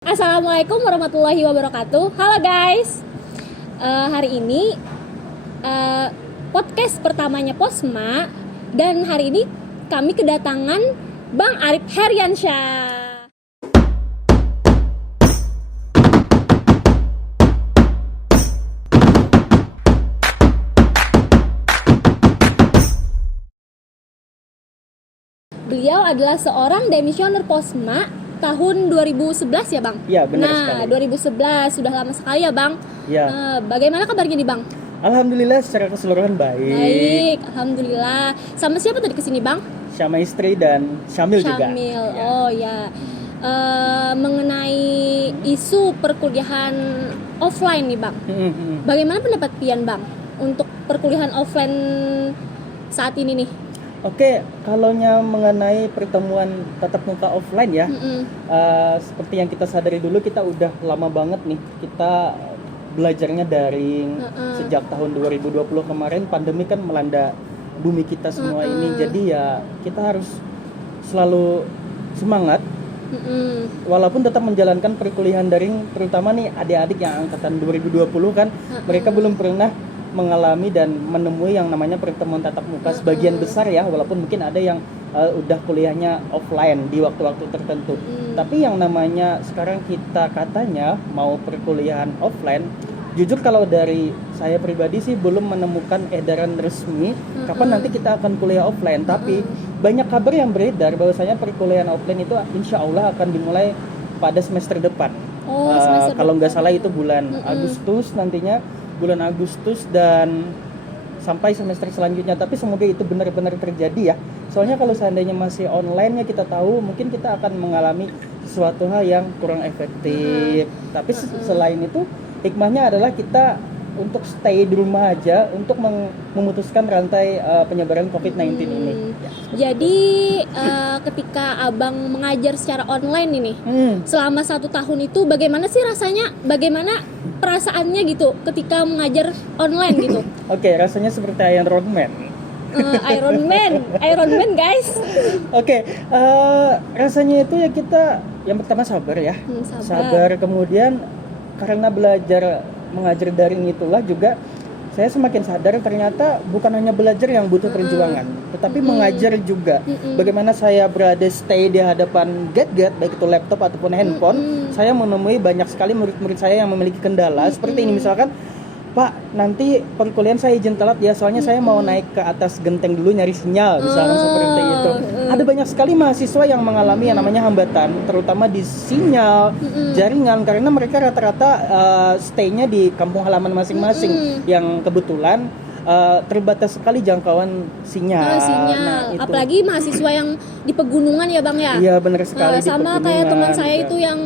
Assalamualaikum warahmatullahi wabarakatuh. Halo guys, hari ini podcast pertamanya Posma. Dan hari ini kami kedatangan Bang Arif Heriansyah. Beliau adalah seorang demisioner Posma tahun 2011 ya Bang? Iya benar sekali. 2011 sudah lama sekali ya Bang. Iya. Bagaimana kabarnya nih Bang? Alhamdulillah secara keseluruhan baik. Baik, alhamdulillah. Sama siapa tadi kesini Bang? Sama istri dan Syamil juga. Syamil. Ya. Oh ya. Mengenai isu perkuliahan offline nih Bang. Bagaimana pendapat Pian Bang untuk perkuliahan offline saat ini nih? Oke, kalaunya mengenai pertemuan tatap muka offline ya, seperti yang kita sadari dulu, kita udah lama banget nih kita belajarnya daring. Sejak tahun 2020 kemarin pandemi kan melanda bumi kita semua ini, jadi ya kita harus selalu semangat. Walaupun tetap menjalankan perkuliahan daring, terutama nih adik-adik yang angkatan 2020 kan, mereka belum pernah mengalami dan menemui yang namanya pertemuan tatap muka sebagian besar ya, walaupun mungkin ada yang udah kuliahnya offline di waktu-waktu tertentu. Tapi yang namanya sekarang kita katanya mau perkuliahan offline, jujur kalau dari saya pribadi sih belum menemukan edaran resmi kapan nanti kita akan kuliah offline. Tapi banyak kabar yang beredar bahwasanya perkuliahan offline itu insya Allah akan dimulai pada semester depan. Kalau nggak salah itu bulan Agustus nantinya, bulan Agustus dan sampai semester selanjutnya. Tapi semoga itu benar-benar terjadi ya. Soalnya kalau seandainya masih online ya, kita tahu mungkin kita akan mengalami sesuatu hal yang kurang efektif. Tapi selain itu hikmahnya adalah kita untuk stay di rumah aja untuk memutuskan rantai penyebaran COVID-19 ini. Jadi ketika Abang mengajar secara online ini selama 1 tahun itu bagaimana sih rasanya? Bagaimana perasaannya gitu ketika mengajar online gitu? Oke, rasanya seperti Iron Man. Iron Man guys. Oke, rasanya itu ya kita yang pertama sabar ya. Sabar, kemudian karena belajar mengajar daring itulah juga saya semakin sadar ternyata bukan hanya belajar yang butuh perjuangan, tetapi mengajar juga. Bagaimana saya berada stay di hadapan gadget, baik itu laptop ataupun handphone, saya menemui banyak sekali murid-murid saya yang memiliki kendala seperti ini. Misalkan, Pak, nanti perkuliahan saya izin telat ya, soalnya saya mau naik ke atas genteng dulu nyari sinyal, misalkan seperti itu. Ada banyak sekali mahasiswa yang mengalami yang namanya hambatan, terutama di sinyal, jaringan, karena mereka rata-rata stay-nya di kampung halaman masing-masing, yang kebetulan terbatas sekali jangkauan sinyal. Nah, apalagi mahasiswa yang di pegunungan ya Bang ya. Iya benar sekali. Sama kayak teman saya itu yang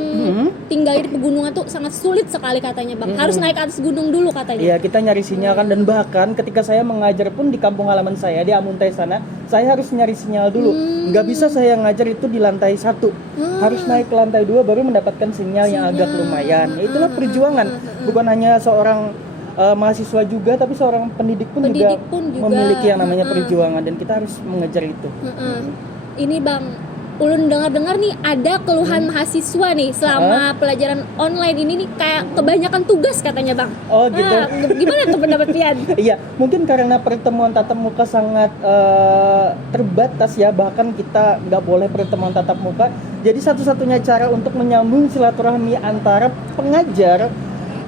tinggal di pegunungan tuh sangat sulit sekali katanya Bang. Harus naik ke atas gunung dulu katanya. Iya, kita nyari sinyal kan, dan bahkan ketika saya mengajar pun di kampung halaman saya di Amuntai sana, saya harus nyari sinyal dulu. Nggak bisa saya ngajar itu di lantai 1. Harus naik ke lantai 2 baru mendapatkan sinyal yang agak lumayan. Itulah perjuangan. Bukan hanya seorang mahasiswa juga, tapi seorang pendidik pun juga memiliki yang namanya perjuangan, dan kita harus mengejar itu. Ini Bang, ulun dengar-dengar nih ada keluhan mahasiswa nih selama pelajaran online ini nih, kayak kebanyakan tugas katanya Bang. Oh gitu. Gimana tuh pendapat Pian? Iya, mungkin karena pertemuan tatap muka sangat terbatas ya, bahkan kita nggak boleh pertemuan tatap muka. Jadi satu-satunya cara untuk menyambung silaturahmi antara pengajar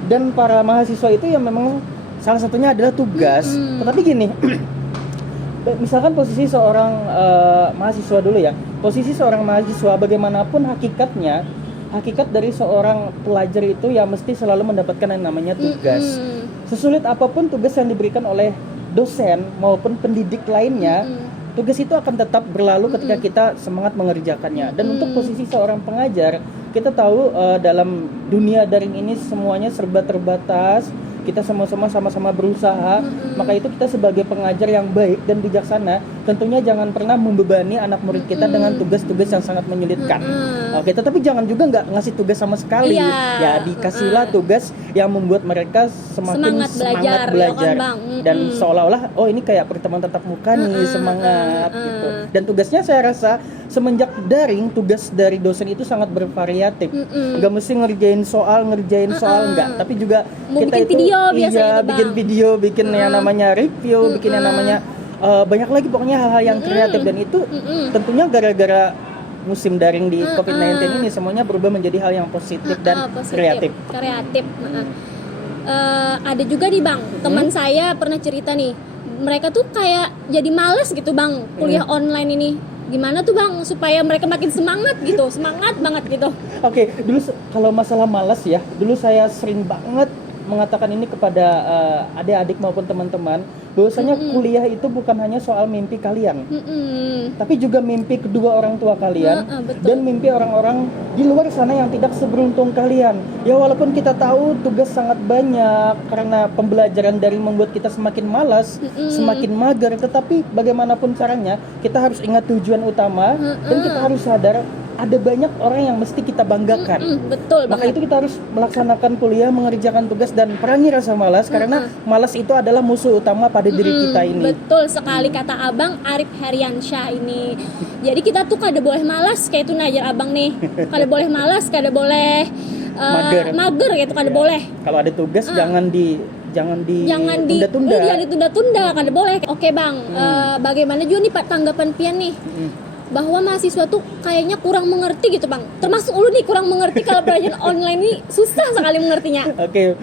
dan para mahasiswa itu ya memang salah satunya adalah tugas. Tetapi gini, misalkan posisi seorang mahasiswa dulu ya. Posisi seorang mahasiswa bagaimanapun hakikat dari seorang pelajar itu ya mesti selalu mendapatkan yang namanya tugas. Sesulit apapun tugas yang diberikan oleh dosen maupun pendidik lainnya, tugas itu akan tetap berlalu ketika kita semangat mengerjakannya. Dan untuk posisi seorang pengajar, kita tahu dalam dunia daring ini semuanya serba terbatas. Kita sama-sama berusaha. Maka itu kita sebagai pengajar yang baik dan bijaksana, tentunya jangan pernah membebani anak murid kita dengan tugas-tugas yang sangat menyulitkan. Oke, tetapi jangan juga nggak ngasih tugas sama sekali. Ya dikasihlah tugas yang membuat mereka semakin semangat belajar ya kan, Bang? Dan seolah-olah oh ini kayak pertemuan tatap muka nih, semangat gitu. Dan tugasnya saya rasa semenjak daring, tugas dari dosen itu sangat bervariatif. Nggak mesti ngerjain soal enggak, tapi juga mau kita bikin itu video biasanya itu, bikin Bang. video, bikin yang namanya review, bikin yang namanya banyak lagi pokoknya hal-hal yang kreatif. Dan itu tentunya gara-gara musim daring di COVID-19 ini semuanya berubah menjadi hal yang positif dan kreatif. Ada juga nih Bang, teman saya pernah cerita nih, mereka tuh kayak jadi males gitu Bang kuliah online ini. Gimana tuh Bang supaya mereka makin semangat gitu, semangat banget gitu? Oke, dulu kalau masalah malas ya, dulu saya sering banget mengatakan ini kepada adik-adik maupun teman-teman, bahwasanya kuliah itu bukan hanya soal mimpi kalian, tapi juga mimpi kedua orang tua kalian, dan mimpi orang-orang di luar sana yang tidak seberuntung kalian. Ya walaupun kita tahu tugas sangat banyak karena pembelajaran daring membuat kita semakin malas, semakin mager, tetapi bagaimanapun caranya kita harus ingat tujuan utama, dan kita harus sadar ada banyak orang yang mesti kita banggakan. Betul Maka banget. itu kita harus melaksanakan kuliah, mengerjakan tugas, dan perangi rasa malas, karena malas itu adalah musuh utama pada diri kita ini. Betul sekali kata Abang Arif Heriansyah ini. Jadi kita tuh kada boleh malas, kayak itu najar Abang nih. Kada boleh malas, kada boleh mager gitu, kada boleh. Kalau ada tugas jangan ditunda-tunda. Jangan ditunda-tunda, kada boleh. Oke Bang, bagaimana juga nih Pak tanggapan Pian nih? Bahwa mahasiswa tuh kayaknya kurang mengerti gitu Bang. Termasuk lu nih kurang mengerti kalau pelajaran online ini susah sekali mengertinya. Oke,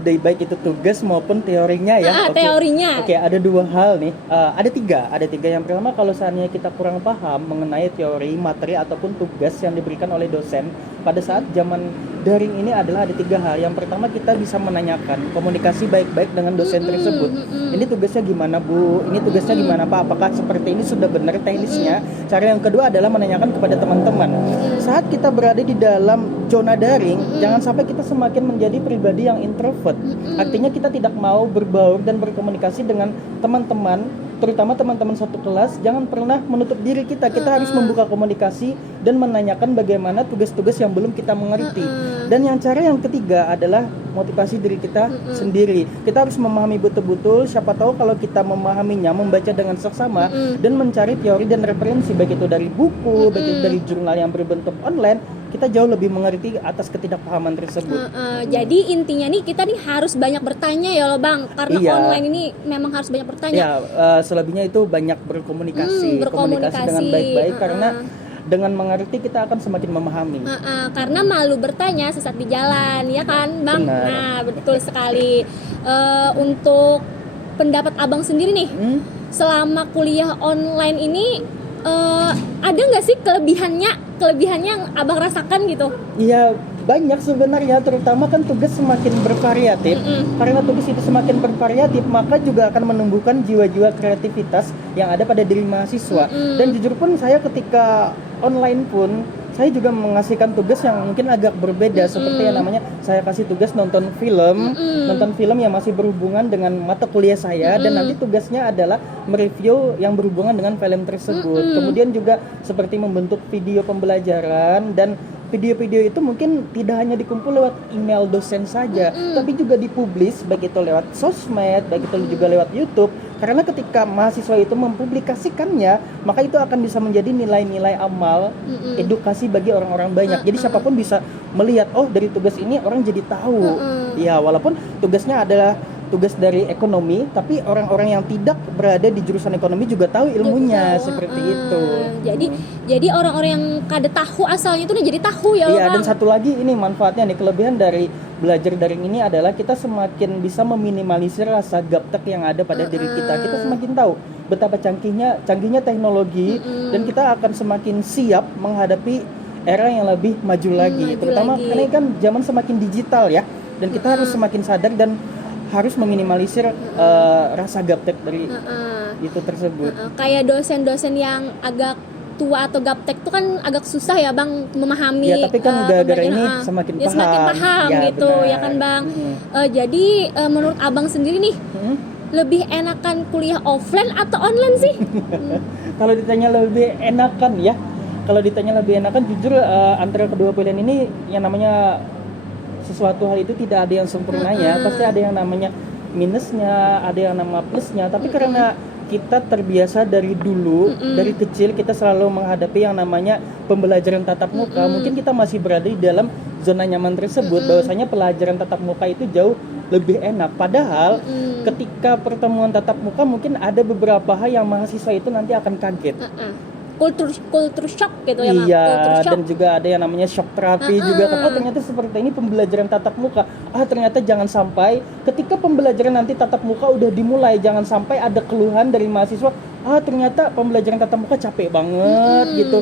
baik itu tugas maupun teorinya ya. Teorinya. Oke, ada dua hal nih. Ada tiga. Yang pertama, kalau seandainya kita kurang paham mengenai teori, materi ataupun tugas yang diberikan oleh dosen pada saat zaman daring ini adalah ada tiga hal. Yang pertama, kita bisa menanyakan, komunikasi baik-baik dengan dosen tersebut. Ini tugasnya gimana Bu? Ini tugasnya gimana Pak? Apakah seperti ini sudah benar teknisnya? Cara yang kedua adalah menanyakan kepada teman-teman. Saat kita berada di dalam zona daring, jangan sampai kita semakin menjadi pribadi yang introvert. Artinya kita tidak mau berbaur dan berkomunikasi dengan teman-teman, terutama teman-teman satu kelas. Jangan pernah menutup diri kita. Kita harus membuka komunikasi dan menanyakan bagaimana tugas-tugas yang belum kita mengerti. Dan cara yang ketiga adalah motivasi diri kita sendiri. Kita harus memahami betul-betul, siapa tahu kalau kita memahaminya, membaca dengan seksama dan mencari teori dan referensi, baik itu dari buku, baik itu dari jurnal yang berbentuk online, kita jauh lebih mengerti atas ketidakpahaman tersebut. Jadi intinya nih kita nih harus banyak bertanya ya loh Bang, karena online ini memang harus banyak bertanya. Ya, selebihnya itu banyak berkomunikasi dengan baik-baik, karena dengan mengerti kita akan semakin memahami. Karena malu bertanya sesat di jalan, ya kan Bang? Benar. Nah betul sekali. Untuk pendapat Abang sendiri nih, selama kuliah online ini ada nggak sih kelebihannya yang Abang rasakan gitu? Iya, banyak sebenarnya, terutama kan tugas semakin bervariatif. Karena tugas itu semakin bervariatif, maka juga akan menumbuhkan jiwa-jiwa kreativitas yang ada pada diri mahasiswa. Dan jujur pun saya ketika online pun saya juga mengasihkan tugas yang mungkin agak berbeda, seperti yang namanya saya kasih tugas nonton film yang masih berhubungan dengan mata kuliah saya, dan nanti tugasnya adalah mereview yang berhubungan dengan film tersebut. Kemudian juga seperti membentuk video pembelajaran, dan video-video itu mungkin tidak hanya dikumpul lewat email dosen saja, tapi juga dipublis, baik itu lewat sosmed, baik itu juga lewat YouTube. Karena ketika mahasiswa itu mempublikasikannya, maka itu akan bisa menjadi nilai-nilai amal, edukasi bagi orang-orang banyak. Jadi siapapun bisa melihat, oh dari tugas ini orang jadi tahu. Ya, walaupun tugasnya adalah tugas dari ekonomi, tapi orang-orang yang tidak berada di jurusan ekonomi juga tahu ilmunya, seperti itu. Jadi orang-orang yang kada tahu asalnya itu udah jadi tahu ya. Iya, dan satu lagi ini manfaatnya nih, kelebihan dari belajar daring ini adalah kita semakin bisa meminimalisir rasa gaptek yang ada pada diri kita. Kita semakin tahu betapa canggihnya teknologi, dan kita akan semakin siap menghadapi era yang lebih maju lagi. Terutama karena kan zaman semakin digital ya, dan kita harus semakin sadar dan harus meminimalisir rasa gaptek dari itu tersebut. Kayak dosen-dosen yang agak tua atau gaptek itu kan agak susah ya Bang memahami. Ya, tapi kan gara-gara ini semakin paham ya, gitu, benar. ya kan Bang. Jadi menurut Abang sendiri nih, lebih enakan kuliah offline atau online sih? Kalau ditanya lebih enakan ya, kalau ditanya lebih enakan jujur antara kedua pilihan ini yang namanya sesuatu hal itu tidak ada yang sempurna ya, pasti ada yang namanya minusnya, ada yang nama plusnya. Tapi karena kita terbiasa dari dulu, dari kecil kita selalu menghadapi yang namanya pembelajaran tatap muka, mungkin kita masih berada di dalam zona nyaman tersebut, bahwasanya pelajaran tatap muka itu jauh lebih enak. Padahal ketika pertemuan tatap muka mungkin ada beberapa hal yang mahasiswa itu nanti akan kaget. Kultur shock gitu ya, Iya, kultur shock. dan juga ada yang namanya shock terapi juga kan. Oh, ternyata seperti ini pembelajaran tatap muka. Ternyata jangan sampai ketika pembelajaran nanti tatap muka udah dimulai, jangan sampai ada keluhan dari mahasiswa, ternyata pembelajaran tatap muka capek banget gitu.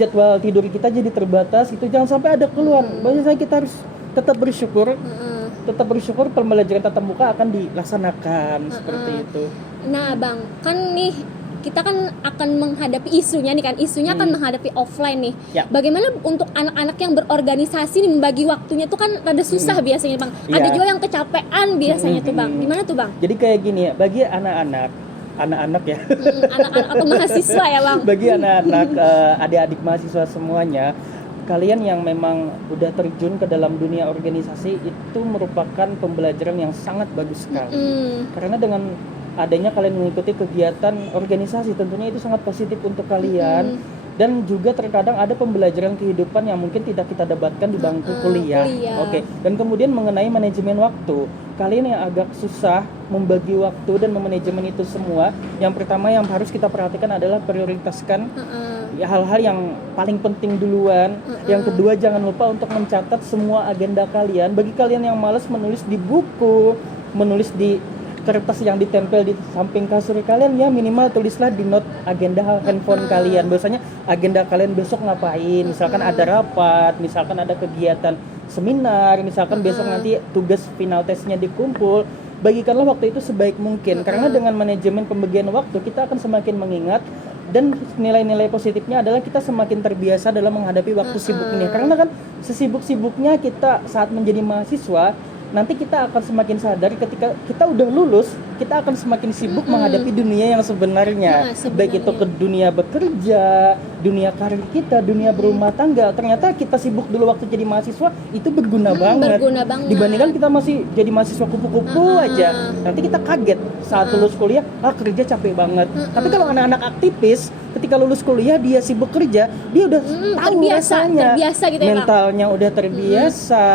Jadwal tidur kita jadi terbatas itu, jangan sampai ada keluhan. Bahwasanya kita harus tetap bersyukur. Tetap bersyukur pembelajaran tatap muka akan dilaksanakan seperti itu. Nah, Bang, kan nih kita kan akan menghadapi isunya nih kan, isunya akan menghadapi offline nih. Ya. Bagaimana untuk anak-anak yang berorganisasi nih membagi waktunya tuh kan rada susah biasanya, Bang. Ya. Ada juga yang kecapean biasanya tuh, Bang. Gimana tuh, Bang? Jadi kayak gini ya, bagi anak-anak ya. Anak-anak atau mahasiswa ya, Bang. Bagi anak-anak adik-adik mahasiswa semuanya, kalian yang memang udah terjun ke dalam dunia organisasi itu merupakan pembelajaran yang sangat bagus sekali. Karena dengan adanya kalian mengikuti kegiatan organisasi, tentunya itu sangat positif untuk kalian. Dan juga terkadang ada pembelajaran kehidupan yang mungkin tidak kita dapatkan di bangku kuliah. Oke. Dan kemudian mengenai manajemen waktu, kalian yang agak susah membagi waktu dan memanajemen itu semua, yang pertama yang harus kita perhatikan adalah prioritaskan hal-hal yang paling penting duluan. Yang kedua, jangan lupa untuk mencatat semua agenda kalian. Bagi kalian yang malas menulis di buku, menulis di kertas yang ditempel di samping kasur kalian, ya minimal tulislah di note agenda handphone kalian. Biasanya agenda kalian besok ngapain, misalkan ada rapat, misalkan ada kegiatan seminar, misalkan besok nanti tugas final tesnya dikumpul. Bagikanlah waktu itu sebaik mungkin, karena dengan manajemen pembagian waktu kita akan semakin mengingat, dan nilai-nilai positifnya adalah kita semakin terbiasa dalam menghadapi waktu sibuk ini. Karena kan sesibuk-sibuknya kita saat menjadi mahasiswa, nanti kita akan semakin sadar ketika kita udah lulus, kita akan semakin sibuk menghadapi dunia yang sebenarnya. Baik itu ke dunia bekerja, dunia karir kita, dunia berumah tangga. Ternyata kita sibuk dulu waktu jadi mahasiswa itu berguna banget. Dibandingkan kita masih jadi mahasiswa kupu-kupu aja. Nanti kita kaget saat lulus kuliah, kerja capek banget. Tapi kalau anak-anak aktivis, ketika lulus kuliah dia sibuk kerja, dia udah tahu rasanya, terbiasa gitu ya, mentalnya udah terbiasa,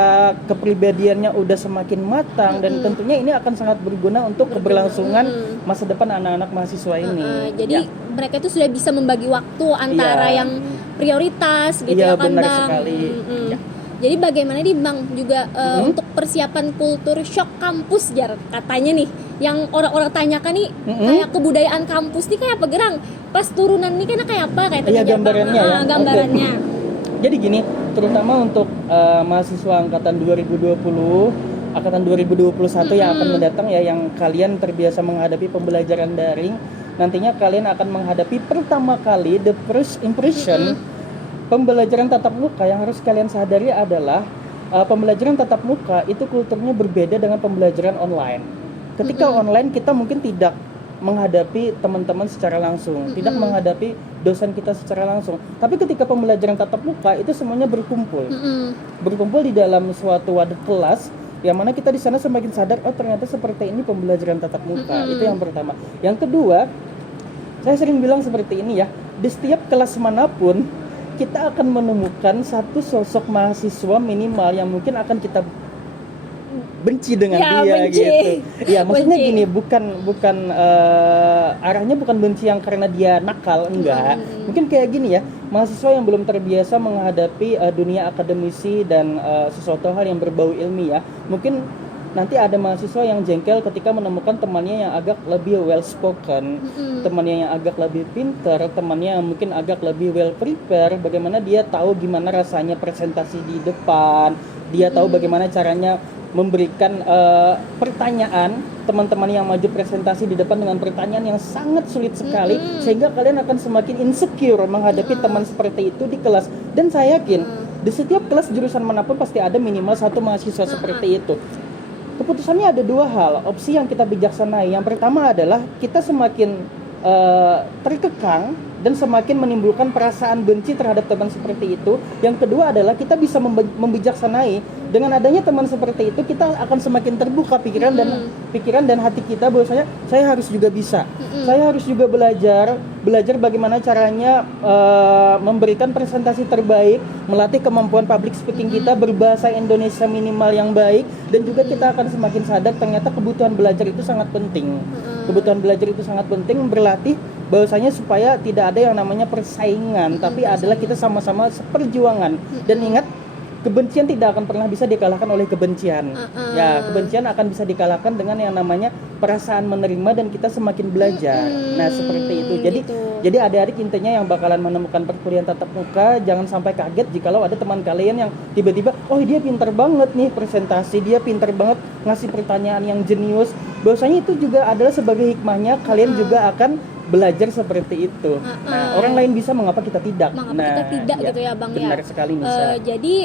kepribadiannya udah semakin matang, dan tentunya ini akan sangat berguna untuk keberlangsungan masa depan anak-anak mahasiswa ini. Jadi mereka itu sudah bisa membagi waktu antara yang prioritas gitu ya kan, benar Bang. Sekali. Jadi bagaimana nih, Bang, juga untuk persiapan kultur shock kampus, Jar, katanya nih yang orang-orang tanyakan nih, kayak kebudayaan kampus nih kayak apa, Gerang? Pas turunan nih kan kayak apa kayak Iya, gambarannya ya. Gambarannya. Jadi gini, terutama untuk mahasiswa angkatan 2020, angkatan 2021 yang akan mendatang ya, yang kalian terbiasa menghadapi pembelajaran daring, nantinya kalian akan menghadapi pertama kali the first impression. Pembelajaran tatap muka yang harus kalian sadari adalah pembelajaran tatap muka itu kulturnya berbeda dengan pembelajaran online. Ketika online kita mungkin tidak menghadapi teman-teman secara langsung, tidak menghadapi dosen kita secara langsung. Tapi ketika pembelajaran tatap muka itu semuanya berkumpul. Berkumpul di dalam suatu wadah kelas, yang mana kita di sana semakin sadar, ternyata seperti ini pembelajaran tatap muka. Itu yang pertama. Yang kedua, saya sering bilang seperti ini ya, di setiap kelas manapun kita akan menemukan satu sosok mahasiswa minimal yang mungkin akan kita benci dengan dia gitu. Ya, maksudnya gini, bukan arahnya bukan benci yang karena dia nakal, enggak. Mungkin kayak gini ya, mahasiswa yang belum terbiasa menghadapi dunia akademisi dan sesuatu hal yang berbau ilmiah, mungkin nanti ada mahasiswa yang jengkel ketika menemukan temannya yang agak lebih well spoken, temannya yang agak lebih pinter, temannya yang mungkin agak lebih well prepare, bagaimana dia tahu gimana rasanya presentasi di depan, dia tahu bagaimana caranya memberikan pertanyaan, teman-teman yang maju presentasi di depan dengan pertanyaan yang sangat sulit sekali, sehingga kalian akan semakin insecure menghadapi teman seperti itu di kelas. Dan saya yakin di setiap kelas jurusan manapun pasti ada minimal satu mahasiswa seperti itu. keputusannya ada dua hal, opsi yang kita bijaksanai. Yang pertama adalah kita semakin terkekang dan semakin menimbulkan perasaan benci terhadap teman seperti itu. Yang kedua adalah kita bisa membijaksanai. Dengan adanya teman seperti itu, kita akan semakin terbuka pikiran dan hati kita bahwasanya saya harus juga bisa. Saya harus juga belajar bagaimana caranya memberikan presentasi terbaik, melatih kemampuan public speaking kita, berbahasa Indonesia minimal yang baik, dan juga kita akan semakin sadar ternyata kebutuhan belajar itu sangat penting. Kebutuhan belajar itu sangat penting, berlatih bahwasanya supaya tidak ada yang namanya persaingan, tapi adalah kita sama-sama seperjuangan. Dan ingat, kebencian tidak akan pernah bisa dikalahkan oleh kebencian. Ya, kebencian akan bisa dikalahkan dengan yang namanya perasaan menerima dan kita semakin belajar. Nah, seperti itu. Jadi adik-adik intinya yang bakalan menemukan perkuliahan tatap muka, jangan sampai kaget jikalau ada teman kalian yang tiba-tiba, oh dia pintar banget nih presentasi, dia pintar banget ngasih pertanyaan yang jenius. Bahwasanya itu juga adalah sebagai hikmahnya kalian juga akan belajar seperti itu. Nah, orang lain bisa, mengapa kita tidak? Kita tidak gitu ya Bang ya. Benar sekali Nisa. Jadi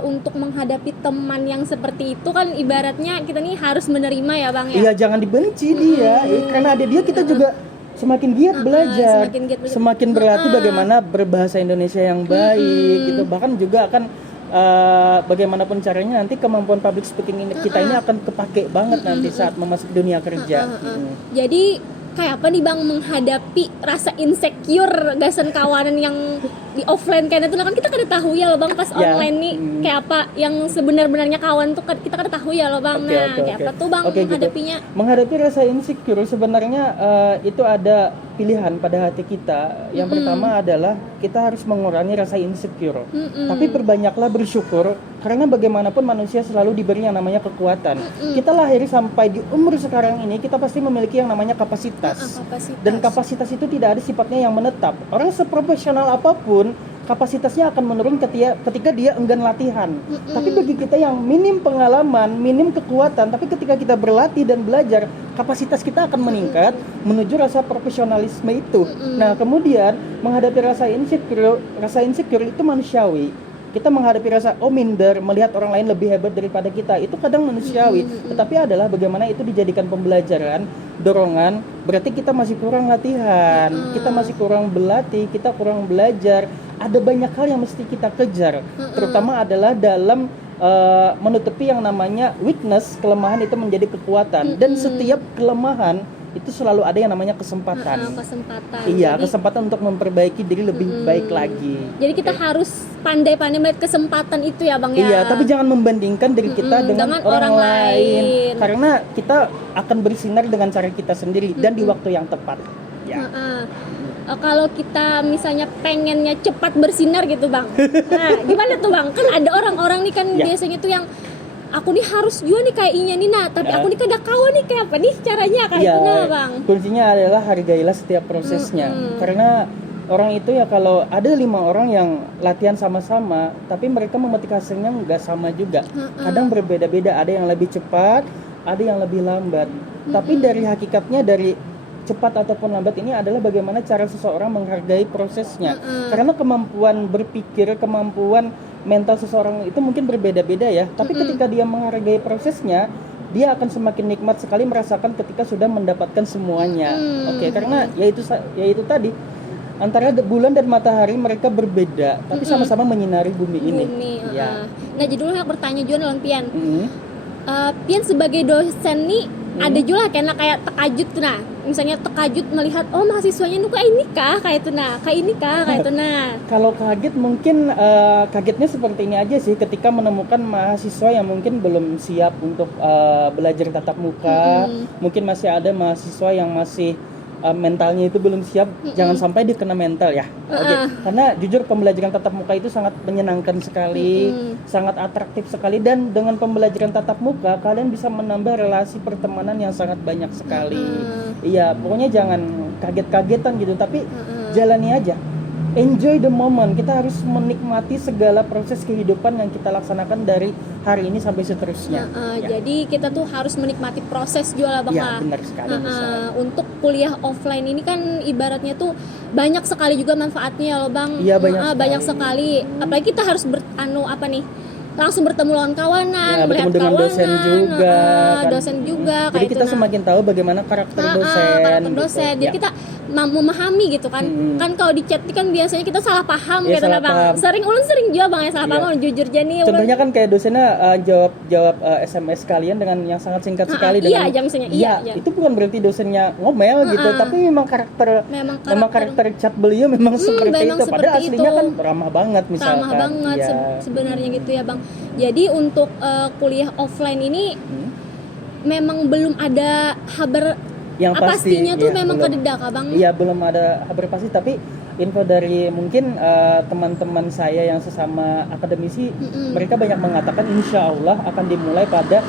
untuk menghadapi teman yang seperti itu kan ibaratnya kita nih harus menerima ya Bang ya. Iya, jangan dibenci dia. Karena ada dia kita juga semakin giat belajar, semakin berlatih bagaimana berbahasa Indonesia yang baik gitu. Bahkan juga akan bagaimanapun caranya nanti kemampuan public speaking kita ini akan kepake banget nanti saat memasuki dunia kerja. Jadi kayak apa nih Bang menghadapi rasa insecure gasan kawanan yang di offline kayak itu kan kita kada tahu ya loh Bang pas online nih kayak apa yang sebenarnya kawan tuh kita kada tahu ya loh Bang. Kayak apa tuh Bang menghadapinya? Gitu. Menghadapi rasa insecure sebenarnya itu ada pilihan pada hati kita. Yang pertama adalah kita harus mengurangi rasa insecure. Tapi perbanyaklah bersyukur karena bagaimanapun manusia selalu diberi yang namanya kekuatan. Kita lahir sampai di umur sekarang ini kita pasti memiliki yang namanya kapasitas. Dan kapasitas itu tidak ada sifatnya yang menetap. Orang seprofesional apapun kapasitasnya akan menurun ketika dia enggan latihan. Tapi bagi kita yang minim pengalaman, minim kekuatan, tapi ketika kita berlatih dan belajar, kapasitas kita akan meningkat menuju rasa profesionalisme itu. Nah, kemudian menghadapi rasa insecure itu manusiawi. Kita menghadapi rasa minder, melihat orang lain lebih hebat daripada kita, itu kadang manusiawi. Tetapi adalah bagaimana itu dijadikan pembelajaran, dorongan, berarti kita masih kurang latihan, kita masih kurang berlatih, kita kurang belajar. Ada banyak hal yang mesti kita kejar, terutama adalah dalam menutupi yang namanya weakness, kelemahan itu menjadi kekuatan. Dan setiap kelemahan itu selalu ada yang namanya kesempatan. Iya, jadi, kesempatan untuk memperbaiki diri lebih baik lagi. Jadi kita harus pandai-pandai melihat kesempatan itu ya Bang ya. Iya, tapi jangan membandingkan diri kita dengan orang lain. Karena kita akan bersinar dengan cara kita sendiri dan di waktu yang tepat. Ya. Kalau kita misalnya pengennya cepat bersinar gitu Bang. Nah, gimana tuh Bang? Kan ada orang-orang nih kan biasanya tuh yang aku nih harus juga nih kayak ini nah, tapi aku nih kada kawan nih kayak apa nih caranya kayak itu nah Bang. Kuncinya adalah hargailah setiap prosesnya. Karena orang itu ya kalau ada 5 orang yang latihan sama-sama, tapi mereka memetik hasilnya nggak sama juga. Kadang berbeda-beda, ada yang lebih cepat, ada yang lebih lambat. Tapi dari hakikatnya dari cepat ataupun lambat ini adalah bagaimana cara seseorang menghargai prosesnya. Karena kemampuan berpikir, kemampuan mental seseorang itu mungkin berbeda-beda ya. Tapi ketika dia menghargai prosesnya, dia akan semakin nikmat sekali merasakan ketika sudah mendapatkan semuanya. Karena yaitu tadi antara bulan dan matahari mereka berbeda, tapi sama-sama menyinari bumi ini. Ya. Nah, jadi dulu aku bertanya juga lawan Pian. Pian sebagai dosen nih ada juga kayak tekajut tuh nah. Misalnya tekajut melihat mahasiswanya kayak ini kah kayak itu nah, kayak ini kah kayak itu nah. Kalau kaget mungkin kagetnya seperti ini aja sih ketika menemukan mahasiswa yang mungkin belum siap untuk belajar tatap muka. Mungkin masih ada mahasiswa yang masih mentalnya itu belum siap. Jangan sampai dikena mental ya. Karena jujur pembelajaran tatap muka itu sangat menyenangkan sekali, sangat atraktif sekali, dan dengan pembelajaran tatap muka kalian bisa menambah relasi pertemanan yang sangat banyak sekali. Iya, pokoknya jangan kaget-kagetan gitu, tapi jalani aja. Enjoy the moment. Kita harus menikmati segala proses kehidupan yang kita laksanakan dari hari ini sampai seterusnya. Jadi kita tuh harus menikmati proses juga lah Bang. Ya, benar sekali. Untuk kuliah offline ini kan ibaratnya tuh banyak sekali juga manfaatnya loh Bang. Iya, banyak sekali. Apalagi kita harus langsung bertemu lawan kawanan, Ya, melihat bertemu dengan kawanan, dosen juga, kan. dosen juga Jadi kayak kita itu, semakin tahu bagaimana karakter dosen. karakter dosen. Gitu. Jadi Ya. kita memahami gitu kan. Kan kalau di chat kan biasanya kita salah paham Iya, gitu salah lah Bang. paham. Ulun sering juga Bang ya salah Iya. paham, jujur aja nih ulun. Contohnya kan kayak dosennya jawab SMS kalian dengan yang sangat singkat sekali iya, dengan jam misalnya, iya. itu bukan berarti dosennya ngomel gitu, tapi memang karakter chat beliau memang seperti memang itu. Padahal seperti aslinya itu. kan ramah banget misalkan. Ramah banget Iya. sebenarnya gitu ya Bang. Jadi untuk kuliah offline ini memang belum ada kabar Yang pasti, pastinya tuh iya, memang belum. kededak Bang. Iya, belum ada kabar pasti, tapi info dari mungkin teman-teman saya yang sesama akademisi, mereka banyak mengatakan insya Allah akan dimulai pada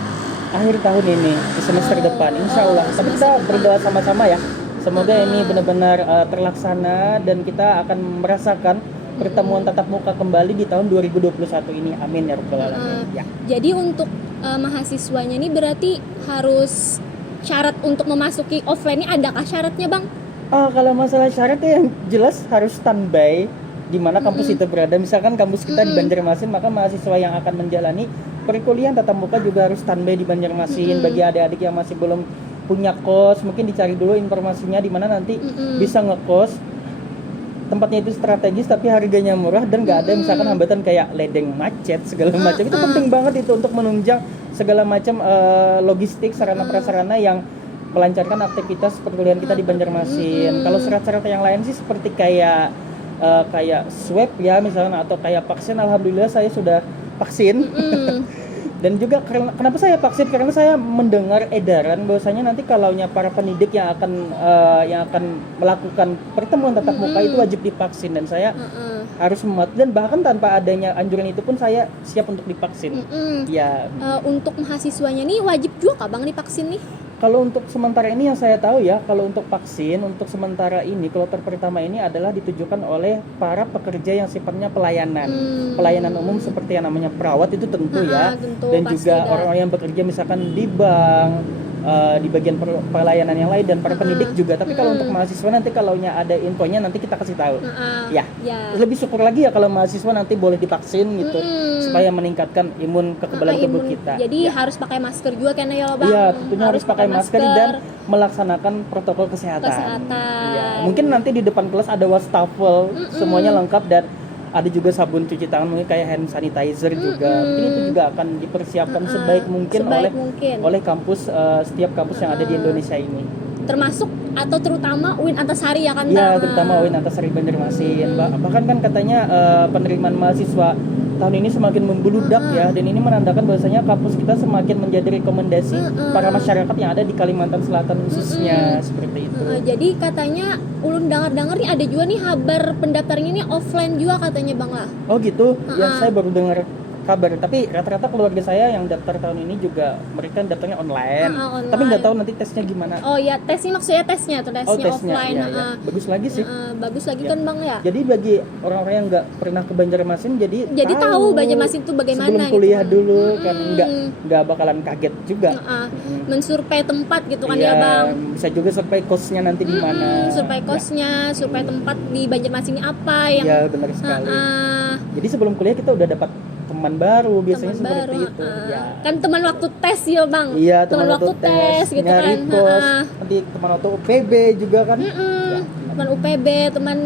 akhir tahun ini, di semester depan, insya Allah. Tapi kita berdoa sama-sama ya, semoga ini benar-benar terlaksana dan kita akan merasakan pertemuan tatap muka kembali di tahun 2021 ini. Amin ya rabbal alamin. Ya. Jadi untuk mahasiswanya ini berarti harus syarat untuk memasuki offline ini adakah syaratnya Bang? Kalau masalah syaratnya yang jelas harus standby di mana kampus itu berada. Misalkan kampus kita di Banjarmasin, maka mahasiswa yang akan menjalani perkuliahan tatap muka juga harus standby di Banjarmasin. Bagi adik-adik yang masih belum punya kos, mungkin dicari dulu informasinya di mana nanti bisa ngekos. Tempatnya itu strategis tapi harganya murah dan nggak ada misalkan hambatan kayak ledeng, macet segala macam. Itu penting banget itu untuk menunjang segala macam logistik, sarana prasarana yang melancarkan aktivitas perkuliahan kita di Banjarmasin. Kalau syarat-syarat yang lain sih seperti kayak swab ya misalnya, atau kayak vaksin. Alhamdulillah saya sudah vaksin. Dan juga kenapa saya vaksin, karena saya mendengar edaran bahwasanya nanti kalaunya para pendidik yang akan melakukan pertemuan tatap muka itu wajib divaksin, dan saya harus mematuhi, dan bahkan tanpa adanya anjuran itu pun saya siap untuk divaksin. Ya. Untuk mahasiswanya nih wajib juga Bang divaksin nih? Kalau untuk sementara ini yang saya tahu ya, kalau untuk vaksin untuk sementara ini kloter pertama ini adalah ditujukan oleh para pekerja yang sifatnya pelayanan umum seperti yang namanya perawat itu tentu ya, tentu, dan juga orang-orang yang bekerja misalkan di bank, di bagian pelayanan yang lain, dan para pendidik juga. Tapi kalau untuk mahasiswa nanti kalaunya ada infonya nanti kita kasih tahu. Ya. Lebih syukur lagi ya kalau mahasiswa nanti boleh divaksin gitu, supaya meningkatkan kekebalan tubuh kita. Jadi harus pakai masker juga kan ya Bang? Iya, tentunya harus pakai masker dan melaksanakan protokol kesehatan. Ya. Mungkin nanti di depan kelas ada wastafel, semuanya lengkap, dan ada juga sabun cuci tangan, mungkin kayak hand sanitizer juga. Mungkin itu juga akan dipersiapkan sebaik mungkin oleh kampus, setiap kampus yang ada di Indonesia ini. Termasuk atau terutama UIN Antasari ya kan? Iya, terutama UIN Antasari Banjarmasin. Bahkan kan katanya penerimaan mahasiswa tahun ini semakin membludak ya, dan ini menandakan bahwasanya kampus kita semakin menjadi rekomendasi para masyarakat yang ada di Kalimantan Selatan khususnya, seperti itu. Jadi katanya ulun dengar nih ada juga nih kabar pendaftarannya ini offline juga katanya Bang lah. Oh gitu? Ya saya baru dengar kabar, tapi rata-rata keluarga saya yang daftar tahun ini juga mereka daftarnya online. Tapi nggak tahu nanti tesnya gimana. Oh ya, tesnya maksudnya tesnya offline. Ya. Bagus lagi sih. Bagus lagi kan Bang ya. Jadi bagi orang-orang yang nggak pernah ke Banjarmasin, jadi tahu Banjarmasin itu bagaimana sebelum kuliah gitu dulu kan, nggak bakalan kaget juga. Mensurvei tempat gitu kan ya Bang. Bisa juga survei kosnya nanti di mana. Survei kosnya, survei tempat di Banjarmasin ini apa yang. Iya benar sekali. Jadi sebelum kuliah kita udah dapat teman baru, biasanya seperti itu. Ya. Kan teman waktu tes ya Bang. Iya, teman waktu tes gitu nyari kan. Kos, nanti teman waktu UPB juga kan. Ya. Teman UPB, teman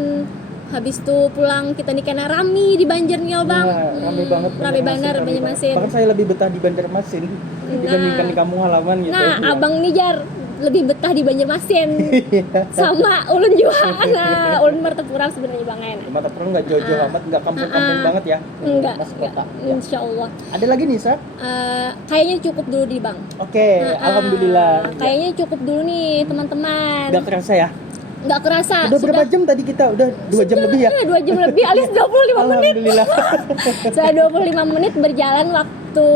habis itu pulang kita nih kena rami di Banjarnya Bang. Rame banget. Rame banget Banjarmasin. Bahkan saya lebih betah di Banjarmasin dibandingkan di kampung halaman gitu. Nah, Abang nih Jar lebih betah di Banjarmasin. Sama ulun juga. Nah, ulun Martapura sebenarnya Bang En. Martapura enggak jauh-jauh amat, enggak kampung-kampung banget ya. Enggak. Kota. Insyaallah. Ada lagi nih, Sa? Kayaknya cukup dulu di Bang. Oke, alhamdulillah. Kayaknya cukup dulu nih, teman-teman. Enggak kerasa ya? Enggak kerasa. Udah berapa jam tadi kita? Udah 2 jam lebih ya? 2 jam lebih alias 25 menit. Alhamdulillah. Sudah 25 menit berjalan waktu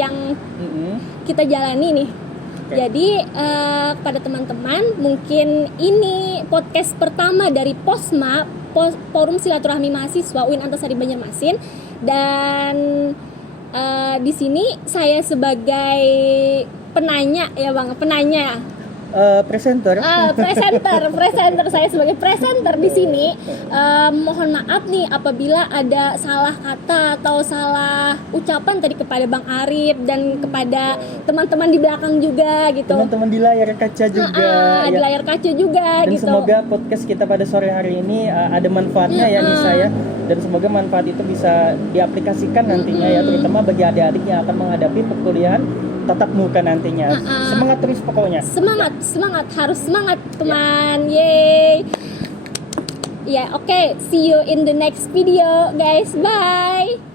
yang kita jalani nih. Jadi pada teman-teman, mungkin ini podcast pertama dari POSMA, Forum Silaturahmi Mahasiswa UIN Antasari Banjarmasin, dan di sini saya sebagai penanya ya Bang, penanya presenter. Presenter saya sebagai presenter di sini. Mohon maaf nih apabila ada salah kata atau salah ucapan tadi kepada Bang Arif dan kepada teman-teman di belakang juga gitu. Teman-teman di layar kaca juga. Di layar kaca juga dan gitu. Semoga podcast kita pada sore hari ini ada manfaatnya ya Nisa ya. Dan semoga manfaat itu bisa diaplikasikan nantinya ya, terutama bagi adik-adik yang akan menghadapi perkuliahan tatap muka nantinya. Semangat terus pokoknya. Semangat, harus semangat teman. Yeay. Ya, oke. See you in the next video, guys. Bye.